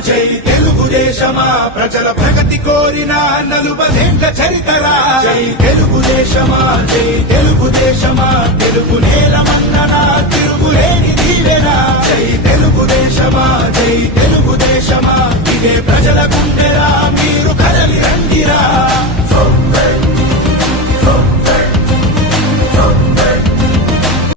జై తెలుగుదేశమా ప్రజల ప్రగతి కోరిన 40 చరితరా జై తెలుగుదేశమా జై తెలుగుదేశమా తెలుగు నేల